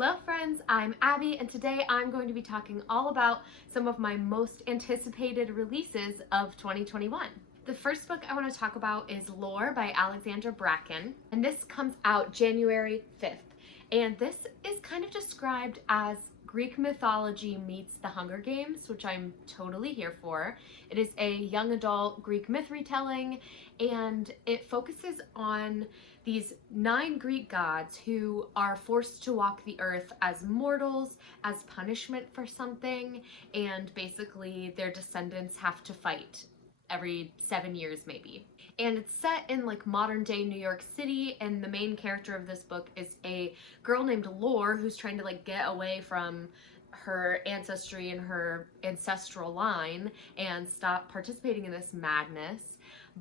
Hello friends, I'm Abby and today I'm going to be talking all about some of my most anticipated releases of 2021. The first book I want to talk about is Lore by Alexandra Bracken, and this comes out January 5th. And this is kind of described as Greek mythology meets the Hunger Games, which I'm totally here for. It is a young adult Greek myth retelling, and it focuses on these 9 Greek gods who are forced to walk the earth as mortals, as punishment for something, and basically their descendants have to fight every 7 years maybe. And it's set in like modern day New York City, and the main character of this book is a girl named Lore who's trying to like get away from her ancestry and her ancestral line and stop participating in this madness.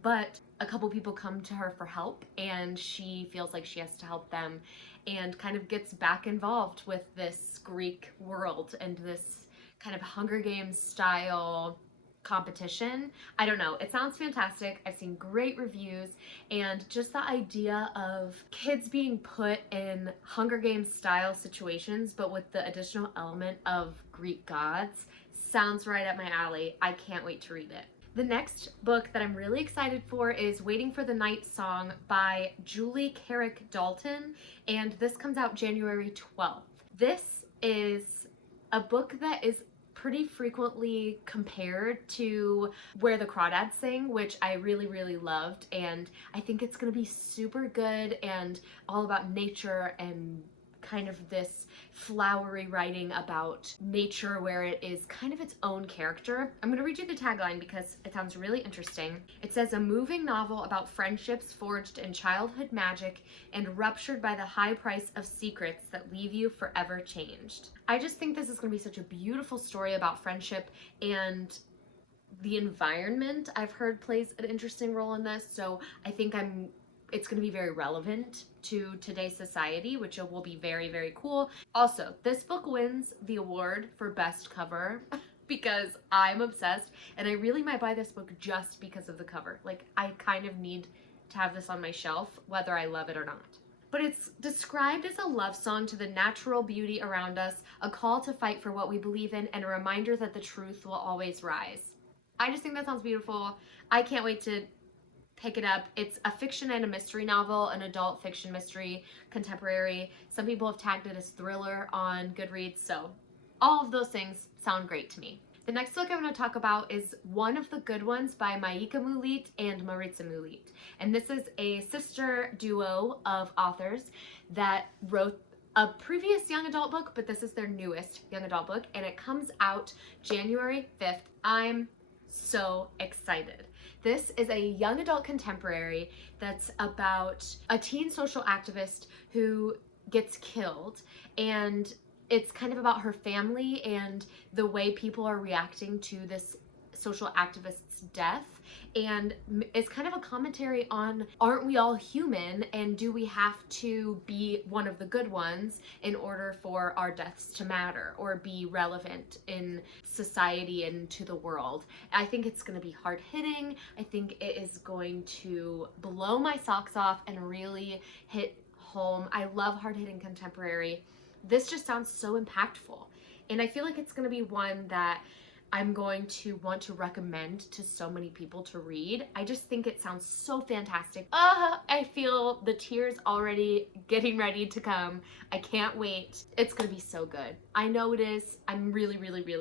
But a couple people come to her for help and she feels like she has to help them and kind of gets back involved with this Greek world and this kind of Hunger Games style competition. I don't know, it sounds fantastic. I've seen great reviews, and just the idea of kids being put in Hunger Games style situations but with the additional element of Greek gods sounds right up my alley. I can't wait to read it. The next book that I'm really excited for is Waiting for the Night Song by Julie Carrick Dalton, and this comes out January 12th. This is a book that is pretty frequently compared to Where the Crawdads Sing, which I really loved, and I think it's gonna be super good and all about nature and kind of this flowery writing about nature where it is kind of its own character. I'm going to read you the tagline because it sounds really interesting. It says, a moving novel about friendships forged in childhood magic and ruptured by the high price of secrets that leave you forever changed. I just think this is going to be such a beautiful story about friendship, and the environment I've heard plays an interesting role in this, so I think it's going to be very relevant to today's society, which will be very cool. Also, this book wins the award for best cover because I'm obsessed, and I really might buy this book just because of the cover. Like, I kind of need to have this on my shelf, whether I love it or not. But it's described as a love song to the natural beauty around us, a call to fight for what we believe in, and a reminder that the truth will always rise. I just think that sounds beautiful. I can't wait to pick it up. It's a fiction and a mystery novel, an adult fiction mystery, contemporary. Some people have tagged it as thriller on Goodreads, so all of those things sound great to me. The next book I'm going to talk about is One of the Good Ones by Maika Mulit and Maritza Mulit. And this is a sister duo of authors that wrote a previous young adult book, but this is their newest young adult book, and it comes out January 5th. I'm so excited. This is a young adult contemporary that's about a teen social activist who gets killed, and it's kind of about her family and the way people are reacting to this social activist's death, and it's kind of a commentary on, aren't we all human, and do we have to be one of the good ones in order for our deaths to matter or be relevant in society and to the world. I think it's going to be hard-hitting. I think it is going to blow my socks off and really hit home. I love hard-hitting contemporary. This just sounds so impactful, and I feel like it's going to be one that I'm going to want to recommend to so many people to read. I just think it sounds so fantastic. I feel the tears already getting ready to come. I can't wait. It's gonna be so good. I know it is. I'm really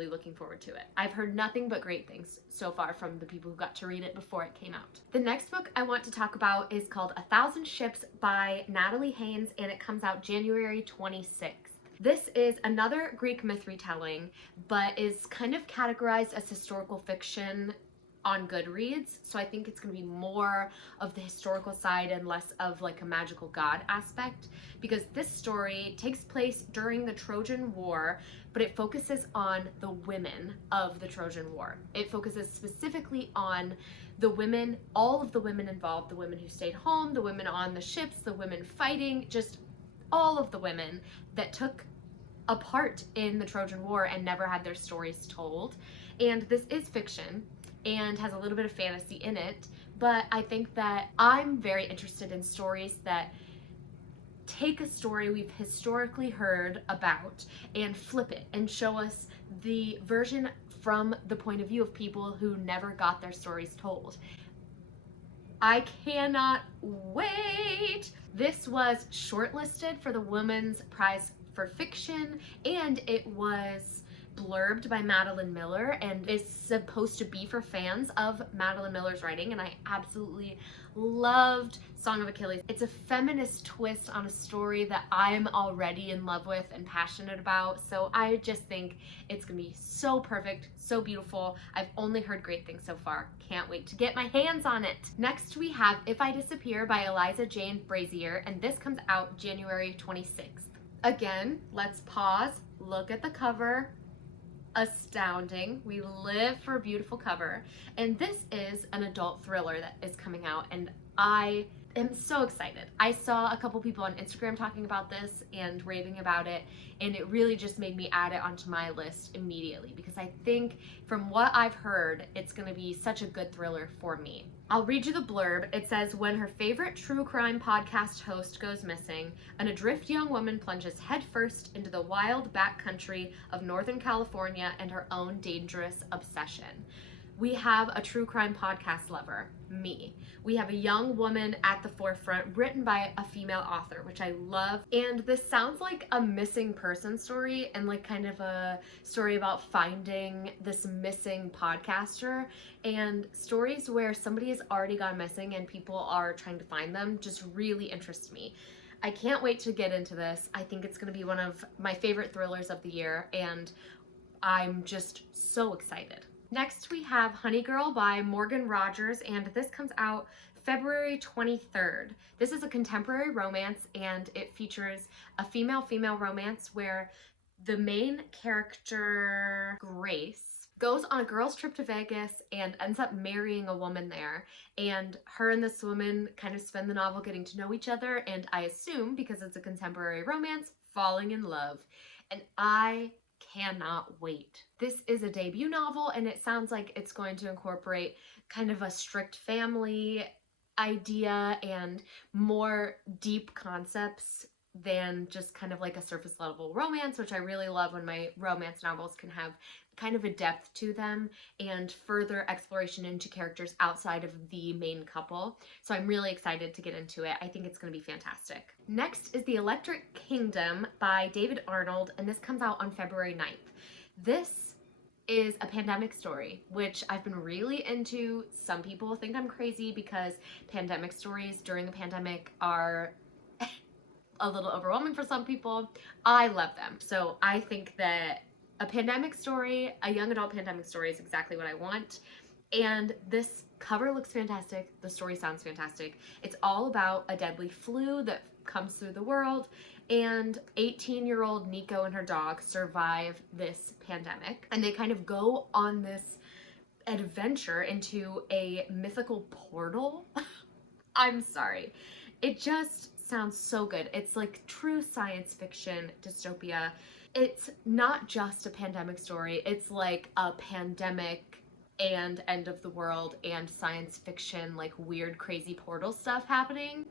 looking forward to it. I've heard nothing but great things so far from the people who got to read it before it came out. The next book I want to talk about is called 1,000 Ships by Natalie Haynes, and it comes out January 26th. This is another Greek myth retelling, but is kind of categorized as historical fiction on Goodreads, so I think it's going to be more of the historical side and less of like a magical god aspect, because this story takes place during the Trojan War, but it focuses on the women of the Trojan War. It focuses specifically on the women, all of the women involved, the women who stayed home, the women on the ships, the women fighting, just all of the women that took a part in the Trojan War and never had their stories told. And this is fiction and has a little bit of fantasy in it, but I think that I'm very interested in stories that take a story we've historically heard about and flip it and show us the version from the point of view of people who never got their stories told. I cannot wait. This was shortlisted for the Women's Prize for Fiction, and it was blurbed by Madeline Miller and is supposed to be for fans of Madeline Miller's writing, and I absolutely loved Song of Achilles. It's a feminist twist on a story that I'm already in love with and passionate about, so I just think it's gonna be so perfect, so beautiful. I've only heard great things so far. Can't wait to get my hands on it. Next we have If I Disappear by Eliza Jane Brazier, and this comes out January 26th. Again, let's pause, look at the cover. Astounding. We live for a beautiful cover. And this is an adult thriller that is coming out, and I am so excited. I saw a couple people on Instagram talking about this and raving about it, and it really just made me add it onto my list immediately because I think from what I've heard, it's going to be such a good thriller for me. I'll read you the blurb. It says, when her favorite true crime podcast host goes missing, an adrift young woman plunges headfirst into the wild backcountry of Northern California and her own dangerous obsession. We have a true crime podcast lover, me. We have a young woman at the forefront, written by a female author, which I love. And this sounds like a missing person story and like kind of a story about finding this missing podcaster, and stories where somebody has already gone missing and people are trying to find them just really interest me. I can't wait to get into this. I think it's going to be one of my favorite thrillers of the year, and I'm just so excited. Next we have Honey Girl by Morgan Rogers, and this comes out February 23rd. This is a contemporary romance, and it features a female-female romance where the main character, Grace, goes on a girls' trip to Vegas and ends up marrying a woman there, and her and this woman kind of spend the novel getting to know each other, and I assume, because it's a contemporary romance, falling in love. And I cannot wait. This is a debut novel, and it sounds like it's going to incorporate kind of a strict family idea and more deep concepts than just kind of like a surface level romance, which I really love when my romance novels can have kind of a depth to them and further exploration into characters outside of the main couple. So I'm really excited to get into it. I think it's going to be fantastic. Next is The Electric Kingdom by David Arnold, and this comes out on February 9th. This is a pandemic story, which I've been really into. Some people think I'm crazy because pandemic stories during the pandemic are a little overwhelming for some people. I love them. So I think that a pandemic story, a young adult pandemic story, is exactly what I want. And this cover looks fantastic. The story sounds fantastic. It's all about a deadly flu that comes through the world, and 18-year-old Nico and her dog survive this pandemic, and they kind of go on this adventure into a mythical portal. I'm sorry. It just sounds so good. It's like true science fiction dystopia. It's not just a pandemic story. It's like a pandemic and end of the world and science fiction, like weird, crazy portal stuff happening.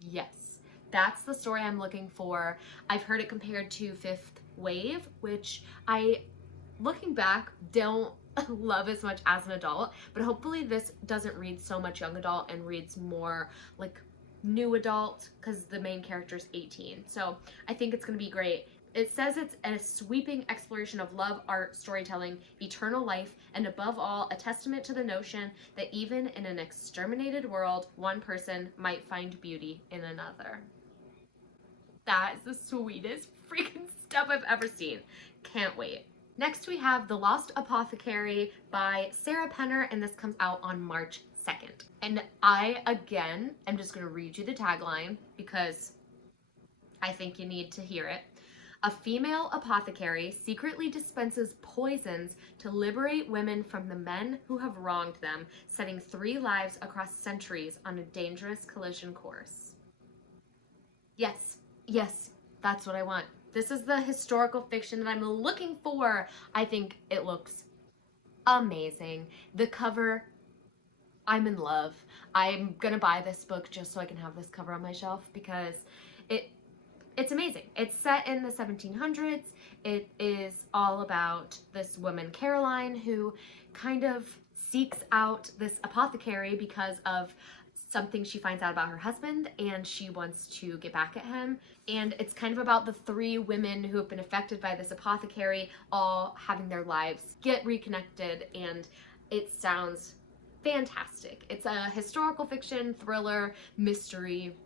Yes, that's the story I'm looking for. I've heard it compared to Fifth Wave, which I, looking back, don't love as much as an adult, but hopefully this doesn't read so much young adult and reads more like new adult because the main character is 18. So I think it's going to be great. It says it's a sweeping exploration of love, art, storytelling, eternal life, and above all, a testament to the notion that even in an exterminated world, one person might find beauty in another. That is the sweetest freaking stuff I've ever seen. Can't wait. Next we have The Lost Apothecary by Sarah Penner, and this comes out on March 2nd. And I, again, am just going to read you the tagline because I think you need to hear it. A female apothecary secretly dispenses poisons to liberate women from the men who have wronged them, setting 3 lives across centuries on a dangerous collision course. Yes, yes, that's what I want. This is the historical fiction that I'm looking for. I think it looks amazing. The cover, I'm in love. I'm gonna buy this book just so I can have this cover on my shelf because it's amazing. It's set in the 1700s. It is all about this woman, Caroline, who kind of seeks out this apothecary because of something she finds out about her husband, and she wants to get back at him. And it's kind of about the three women who have been affected by this apothecary all having their lives get reconnected, and it sounds fantastic. It's a historical fiction, thriller, mystery,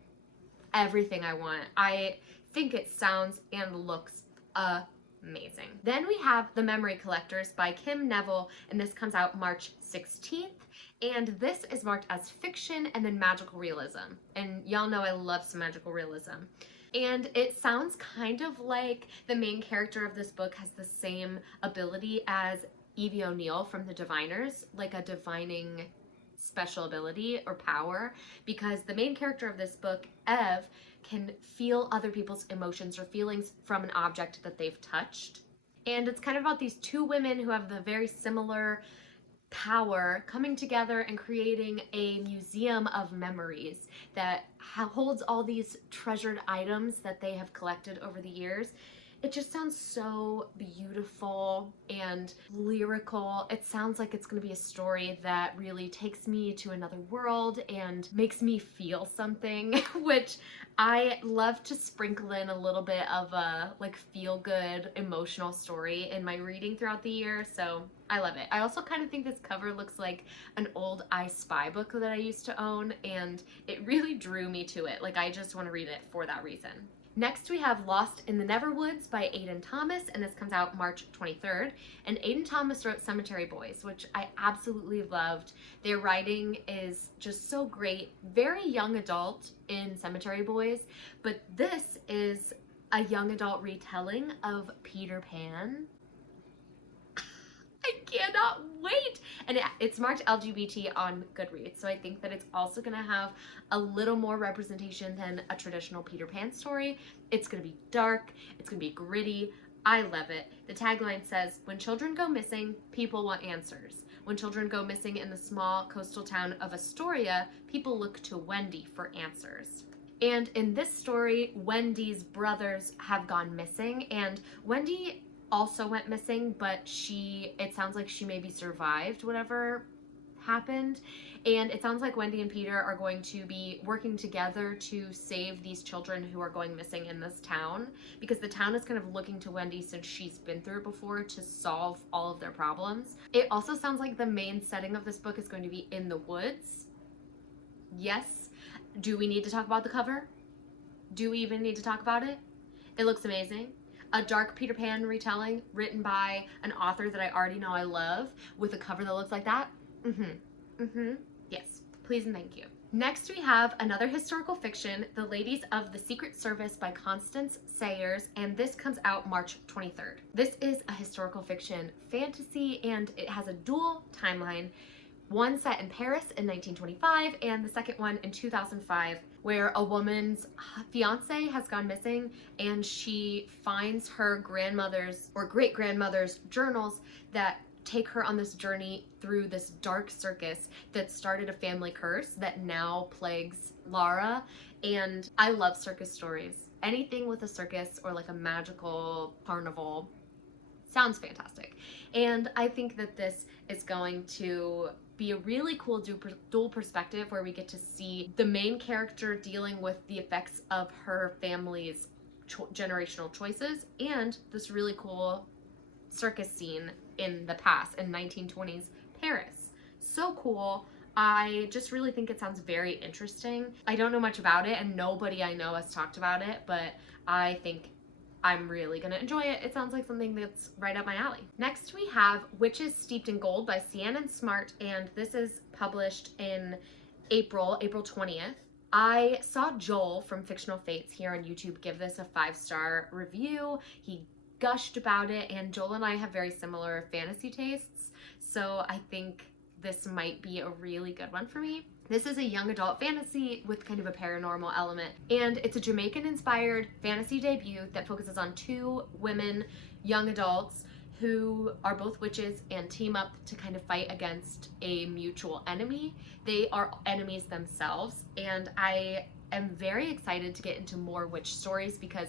everything I want. I think it sounds and looks amazing. Then we have The Memory Collectors by Kim Neville, and this comes out March 16th. And this is marked as fiction and then magical realism. And y'all know I love some magical realism. And it sounds kind of like the main character of this book has the same ability as Evie O'Neill from The Diviners, like a divining special ability or power, because the main character of this book, Ev, can feel other people's emotions or feelings from an object that they've touched. And it's kind of about these two women who have the very similar power coming together and creating a museum of memories that holds all these treasured items that they have collected over the years. It just sounds so beautiful and lyrical. It sounds like it's going to be a story that really takes me to another world and makes me feel something, which I love to sprinkle in a little bit of a like feel-good emotional story in my reading throughout the year, so I love it. I also kind of think this cover looks like an old I Spy book that I used to own, and it really drew me to it. Like, I just want to read it for that reason. Next, we have Lost in the Neverwoods by Adrienne Thomas, and this comes out March 23rd. And Adrienne Thomas wrote Cemetery Boys, which I absolutely loved. Their writing is just so great. Very young adult in Cemetery Boys, but this is a young adult retelling of Peter Pan. I cannot wait! And it's marked LGBT on Goodreads, so I think that it's also going to have a little more representation than a traditional Peter Pan story. It's going to be dark, it's going to be gritty. I love it. The tagline says, "When children go missing, people want answers. When children go missing in the small coastal town of Astoria, people look to Wendy for answers." And in this story, Wendy's brothers have gone missing, and Wendy also went missing, but it sounds like she maybe survived whatever happened. And it sounds like Wendy and Peter are going to be working together to save these children who are going missing in this town, because the town is kind of looking to Wendy, since she's been through it before, to solve all of their problems. It also sounds like the main setting of this book is going to be in the woods. Yes. Do we need to talk about the cover? Do we even need to talk about it? It looks amazing. A dark Peter Pan retelling written by an author that I already know I love, with a cover that looks like that. Yes, please and thank you. Next, we have another historical fiction, The Ladies of the Secret Service by Constance Sayers, and this comes out March 23rd. This is a historical fiction fantasy, and it has a dual timeline. One set in Paris in 1925, and the second one in 2005, where a woman's fiance has gone missing, and she finds her grandmother's or great-grandmother's journals that take her on this journey through this dark circus that started a family curse that now plagues Lara. And I love circus stories. Anything with a circus or like a magical carnival sounds fantastic. And I think that this is going to be a really cool dual perspective, where we get to see the main character dealing with the effects of her family's generational choices, and this really cool circus scene in the past, in 1920s Paris. So cool. I just really think it sounds very interesting. I don't know much about it, and nobody I know has talked about it, but I think I'm really gonna enjoy it. It sounds like something that's right up my alley. Next, we have Witches Steeped in Gold by Sienna Smart, and this is published in April 20th. I saw Joel from Fictional Fates here on YouTube give this a 5-star review. He gushed about it, and Joel and I have very similar fantasy tastes, so I think this might be a really good one for me. This is a young adult fantasy with kind of a paranormal element, and it's a Jamaican-inspired fantasy debut that focuses on two women, young adults, who are both witches and team up to kind of fight against a mutual enemy. They are enemies themselves, and I am very excited to get into more witch stories because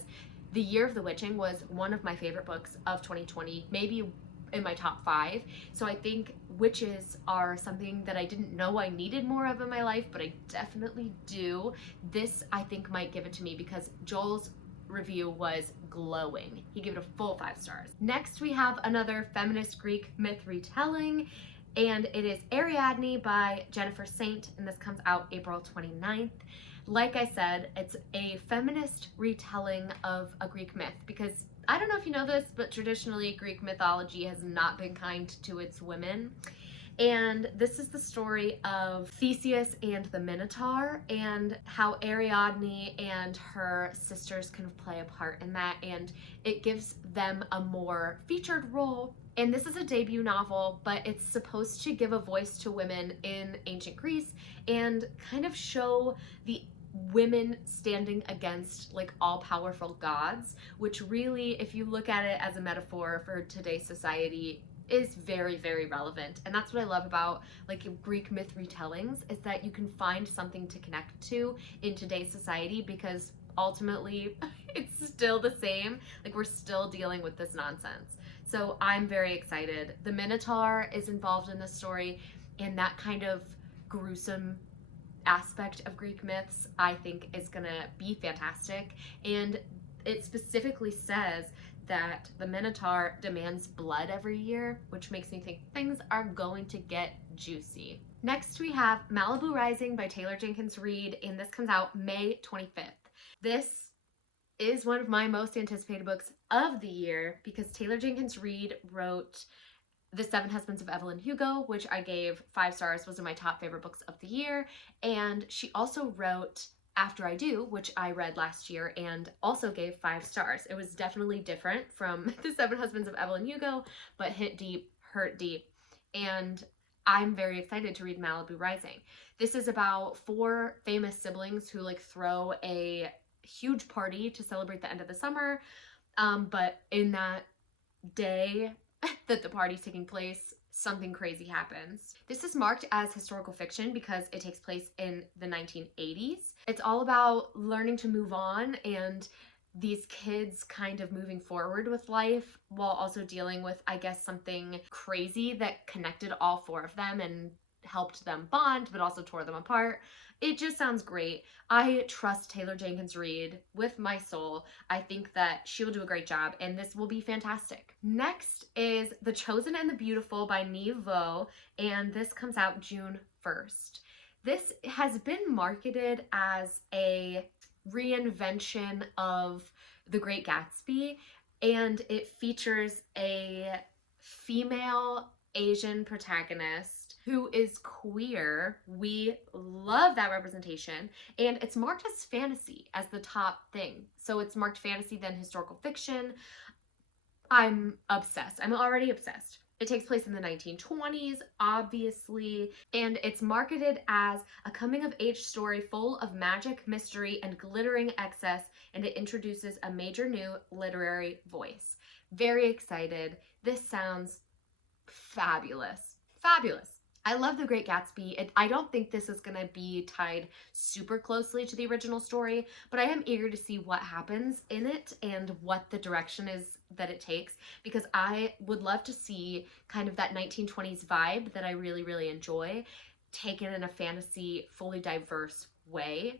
The Year of the Witching was one of my favorite books of 2020, maybe in my top 5. So I think witches are something that I didn't know I needed more of in my life, but I definitely do. This, I think, might give it to me because Joel's review was glowing. He gave it a full 5 stars. Next, we have another feminist Greek myth retelling, and it is Ariadne by Jennifer Saint, and this comes out April 29th. Like I said, it's a feminist retelling of a Greek myth because I don't know if you know this, but traditionally Greek mythology has not been kind to its women. And this is the story of Theseus and the Minotaur and how Ariadne and her sisters kind of play a part in that, and it gives them a more featured role. And this is a debut novel, but it's supposed to give a voice to women in ancient Greece and kind of show the women standing against like all-powerful gods, which really, if you look at it as a metaphor for today's society, is very, very relevant. And that's what I love about like Greek myth retellings, is that you can find something to connect to in today's society because ultimately it's still the same. Like, we're still dealing with this nonsense. So I'm very excited. The Minotaur is involved in this story, and that kind of gruesome aspect of Greek myths I think is gonna be fantastic. And it specifically says that the Minotaur demands blood every year, which makes me think things are going to get juicy. Next, we have Malibu Rising by Taylor Jenkins Reid, and this comes out May 25th. This is one of my most anticipated books of the year because Taylor Jenkins Reid wrote The Seven Husbands of Evelyn Hugo, which I gave 5 stars, was one of my top favorite books of the year. And she also wrote After I Do, which I read last year and also gave 5 stars. It was definitely different from The Seven Husbands of Evelyn Hugo, but hit deep, hurt deep. And I'm very excited to read Malibu Rising. This is about 4 famous siblings who like throw a huge party to celebrate the end of the summer. But in that day that the party's taking place, something crazy happens. This is marked as historical fiction because it takes place in the 1980s. It's all about learning to move on and these kids kind of moving forward with life while also dealing with, I guess, something crazy that connected all 4 of them and helped them bond, but also tore them apart. It just sounds great. I trust Taylor Jenkins Reid with my soul. I think that she will do a great job and this will be fantastic. Next is The Chosen and the Beautiful by Neve Vo, and this comes out June 1st. This has been marketed as a reinvention of The Great Gatsby, and it features a female Asian protagonist who is queer. We love that representation, and it's marked as fantasy as the top thing. So it's marked fantasy, then historical fiction. I'm obsessed. I'm already obsessed. It takes place in the 1920s, obviously, and it's marketed as a coming-of-age story full of magic, mystery, and glittering excess, and it introduces a major new literary voice. Very excited. This sounds fabulous. Fabulous. I love The Great Gatsby. I don't think this is going to be tied super closely to the original story, but I am eager to see what happens in it and what the direction is that it takes, because I would love to see kind of that 1920s vibe that I really, really enjoy taken in a fantasy, fully diverse way.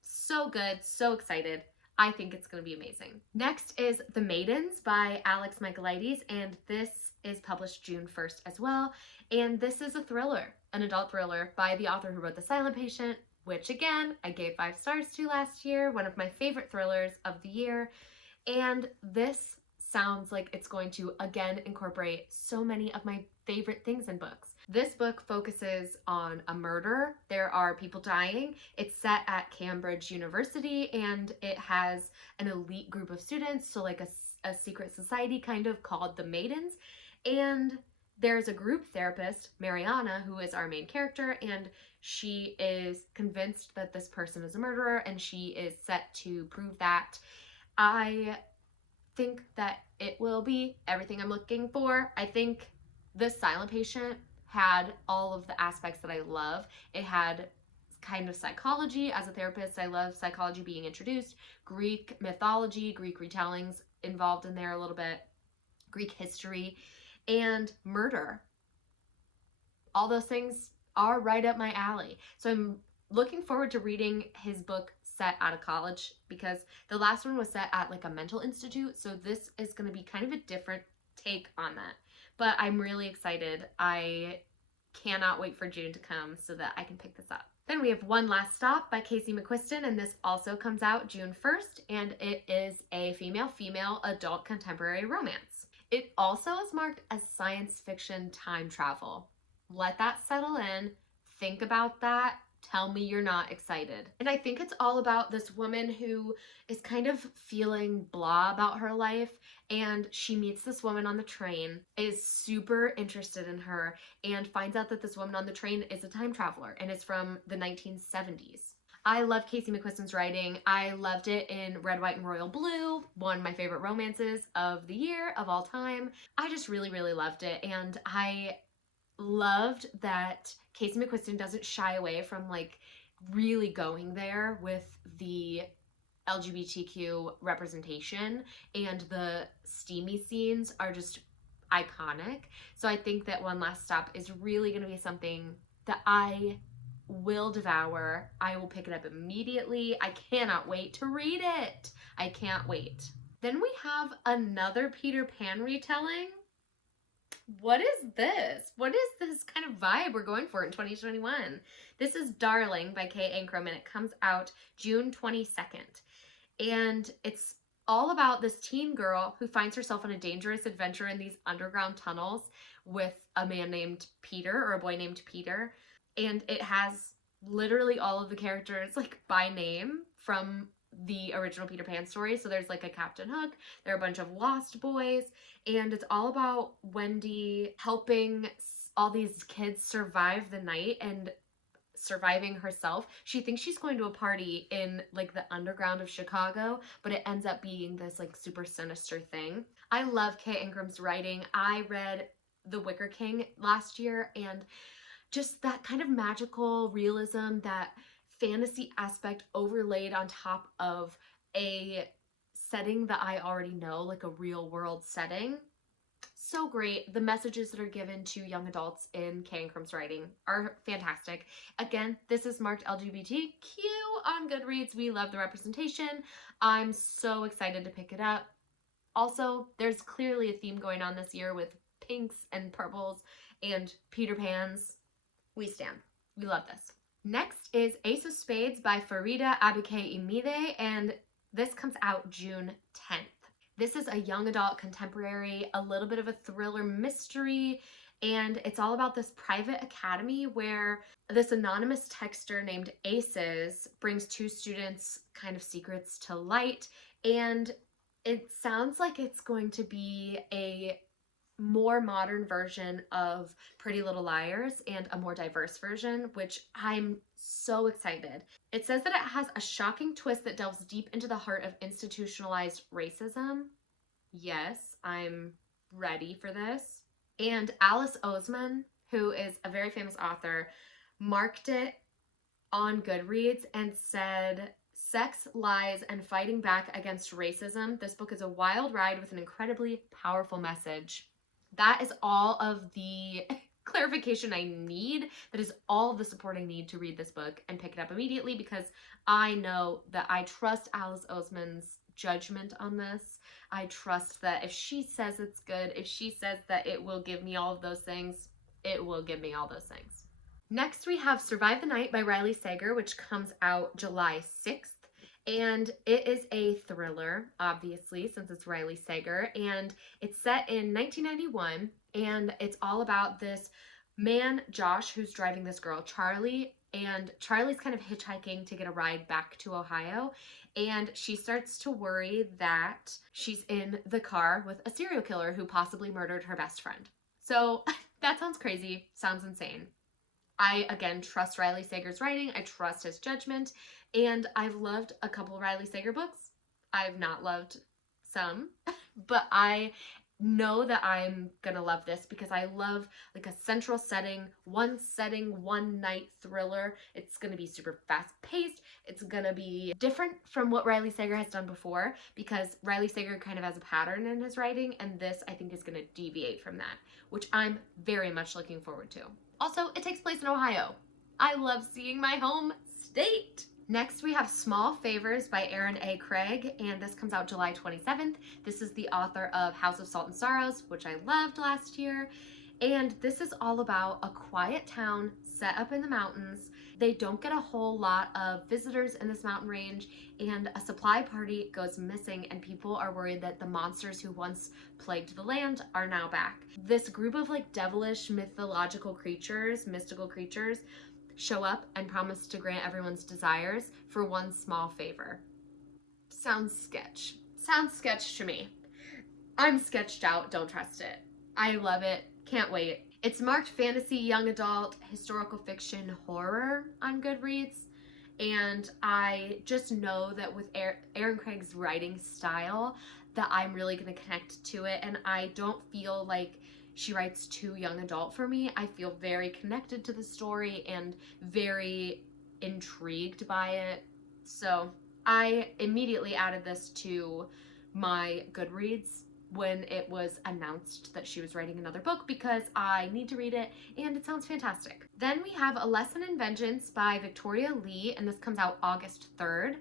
So good. So excited. I think it's going to be amazing. Next is The Maidens by Alex Michaelides, and this is published June 1st as well. And this is a thriller, an adult thriller by the author who wrote The Silent Patient, which again, I gave 5 stars to last year, one of my favorite thrillers of the year. And this sounds like it's going to again incorporate so many of my favorite things in books. This book focuses on a murder. There are people dying. It's set at Cambridge University, and it has an elite group of students, so like a secret society kind of called the Maidens. And there's a group therapist, Mariana, who is our main character, and she is convinced that this person is a murderer, and she is set to prove that. I think that it will be everything I'm looking for. I think The Silent Patient had all of the aspects that I love. It had kind of psychology. As a therapist, I love psychology being introduced, Greek mythology, Greek retellings involved in there a little bit, Greek history, and murder. All those things are right up my alley. So I'm looking forward to reading his book set out of college, because the last one was set at like a mental institute. So this is going to be kind of a different take on that. But I'm really excited. I cannot wait for June to come so that I can pick this up. Then we have One Last Stop by Casey McQuiston, and this also comes out June 1st, and it is a female-female adult contemporary romance. It also is marked as science fiction time travel. Let that settle in. Think about that. Tell me you're not excited. And I think it's all about this woman who is kind of feeling blah about her life, and she meets this woman on the train, is super interested in her, and finds out that this woman on the train is a time traveler and is from the 1970s. I love Casey McQuiston's writing. I loved it in Red, White, and Royal Blue, one of my favorite romances of the year, of all time. I just really, really loved it, and I loved that Casey McQuiston doesn't shy away from like really going there with the LGBTQ representation, and the steamy scenes are just iconic. So I think that One Last Stop is really going to be something that I will devour. I will pick it up immediately. I cannot wait to read it. I can't wait. Then we have another Peter Pan retelling. What is this? What is this kind of vibe we're going for in 2021? This is Darling by Kay Ancrum, and it comes out June 22nd. And it's all about this teen girl who finds herself on a dangerous adventure in these underground tunnels with a man named Peter, or a boy named Peter. And it has literally all of the characters like by name from the original Peter Pan story. So there's like a Captain Hook, there are a bunch of lost boys, and it's all about Wendy helping all these kids survive the night and surviving herself. She thinks she's going to a party in like the underground of Chicago, but it ends up being this like super sinister thing. I love Kay Incrum's writing. I read The Wicker King last year, and just that kind of magical realism, that fantasy aspect overlaid on top of a setting that I already know, like a real world setting. So great. The messages that are given to young adults in Kay Incrum's writing are fantastic. Again, this is marked LGBTQ on Goodreads. We love the representation. I'm so excited to pick it up. Also, there's clearly a theme going on this year with pinks and purples and Peter Pans. We stand. We love this. Next is Ace of Spades by Farida Abike-Imide, and this comes out June 10th. This is a young adult contemporary, a little bit of a thriller mystery, and it's all about this private academy where this anonymous texter named Aces brings two students kind of secrets to light, and it sounds like it's going to be a more modern version of Pretty Little Liars and a more diverse version, which I'm so excited. It says that it has a shocking twist that delves deep into the heart of institutionalized racism. Yes, I'm ready for this. And Alice Oseman, who is a very famous author, marked it on Goodreads and said, "Sex, lies, and fighting back against racism. This book is a wild ride with an incredibly powerful message." That is all of the clarification I need. That is all of the support I need to read this book and pick it up immediately, because I know that I trust Alice Oseman's judgment on this. I trust that if she says it's good, if she says that it will give me all of those things, it will give me all those things. Next, we have Survive the Night by Riley Sager, which comes out July 6th. And it is a thriller, obviously, since it's Riley Sager, and it's set in 1991, and it's all about this man, Josh, who's driving this girl, Charlie, and Charlie's kind of hitchhiking to get a ride back to Ohio, and she starts to worry that she's in the car with a serial killer who possibly murdered her best friend. So that sounds crazy, sounds insane. I, again, trust Riley Sager's writing. I trust his judgment. And I've loved a couple Riley Sager books. I've not loved some. But I know that I'm gonna love this because I love like a central setting, one night thriller. It's gonna be super fast paced. It's gonna be different from what Riley Sager has done before because Riley Sager kind of has a pattern in his writing, and this I think is gonna deviate from that, which I'm very much looking forward to. Also, it takes place in Ohio. I love seeing my home state. Next, we have Small Favors by Erin A. Craig, and this comes out July 27th. This is the author of House of Salt and Sorrows, which I loved last year. And this is all about a quiet town set up in the mountains. They don't get a whole lot of visitors in this mountain range, and a supply party goes missing, and people are worried that the monsters who once plagued the land are now back. This group of like devilish mythological creatures, mystical creatures, show up and promise to grant everyone's desires for one small favor. Sounds sketch. Sounds sketch to me. I'm sketched out, don't trust it. I love it, can't wait. It's marked fantasy, young adult, historical fiction, horror on Goodreads, and I just know that with Erin Craig's writing style that I'm really gonna connect to it, and I don't feel like she writes too young adult for me. I feel very connected to the story and very intrigued by it. So I immediately added this to my Goodreads when it was announced that she was writing another book because I need to read it and it sounds fantastic. Then we have A Lesson in Vengeance by Victoria Lee, and this comes out August 3rd.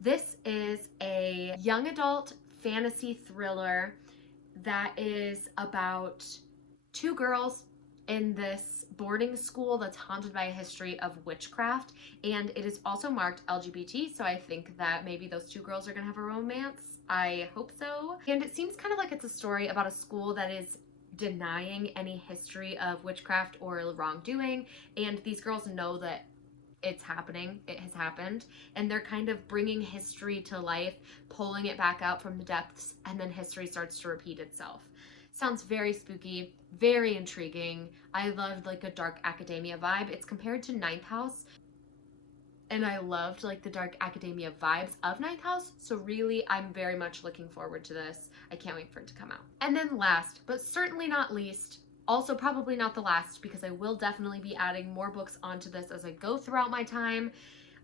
This is a young adult fantasy thriller that is about two girls in this boarding school that's haunted by a history of witchcraft, and it is also marked LGBT, so I think that maybe those two girls are gonna have a romance. I hope so. And it seems kind of like it's a story about a school that is denying any history of witchcraft or wrongdoing, and these girls know that it's happening, it has happened, and they're kind of bringing history to life, pulling it back out from the depths, and then history starts to repeat itself. Sounds very spooky, very intriguing. I loved like a dark academia vibe. It's compared to Ninth House, and I loved like the dark academia vibes of Ninth House, so really I'm very much looking forward to this. I can't wait for it to come out. And then last, but certainly not least, also probably not the last because I will definitely be adding more books onto this as I go throughout my time,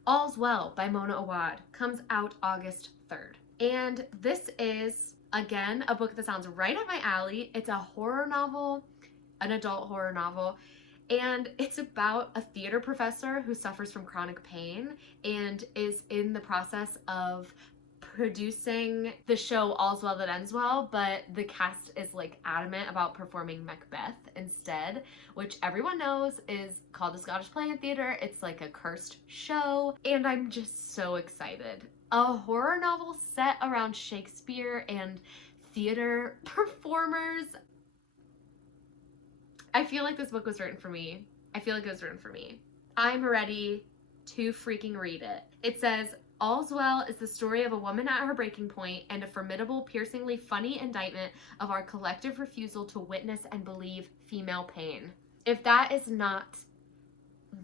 All's Well by Mona Awad comes out August 3rd. And this is, again, a book that sounds right up my alley. It's a horror novel, an adult horror novel, and it's about a theater professor who suffers from chronic pain and is in the process of producing the show All's Well That Ends Well, but the cast is like adamant about performing Macbeth instead, which everyone knows is called the Scottish Play and Theatre. It's like a cursed show, and I'm just so excited. A horror novel set around Shakespeare and theater performers. I feel like this book was written for me. I feel like it was written for me. I'm ready to freaking read it. It says, All's Well is the story of a woman at her breaking point and a formidable, piercingly funny indictment of our collective refusal to witness and believe female pain. If that is not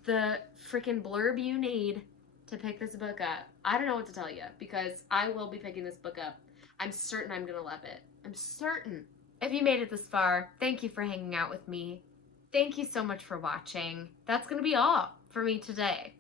the freaking blurb you need to pick this book up, I don't know what to tell you, because I will be picking this book up. I'm certain I'm gonna love it. I'm certain. If you made it this far, thank you for hanging out with me. Thank you so much for watching. That's gonna be all for me today.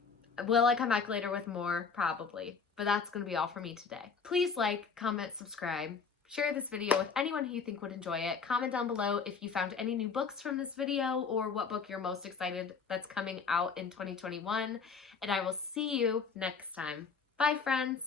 Will I come back later with more? Probably. But that's going to be all for me today. Please like, comment, subscribe. Share this video with anyone who you think would enjoy it. Comment down below if you found any new books from this video or what book you're most excited that's coming out in 2021. And I will see you next time. Bye, friends.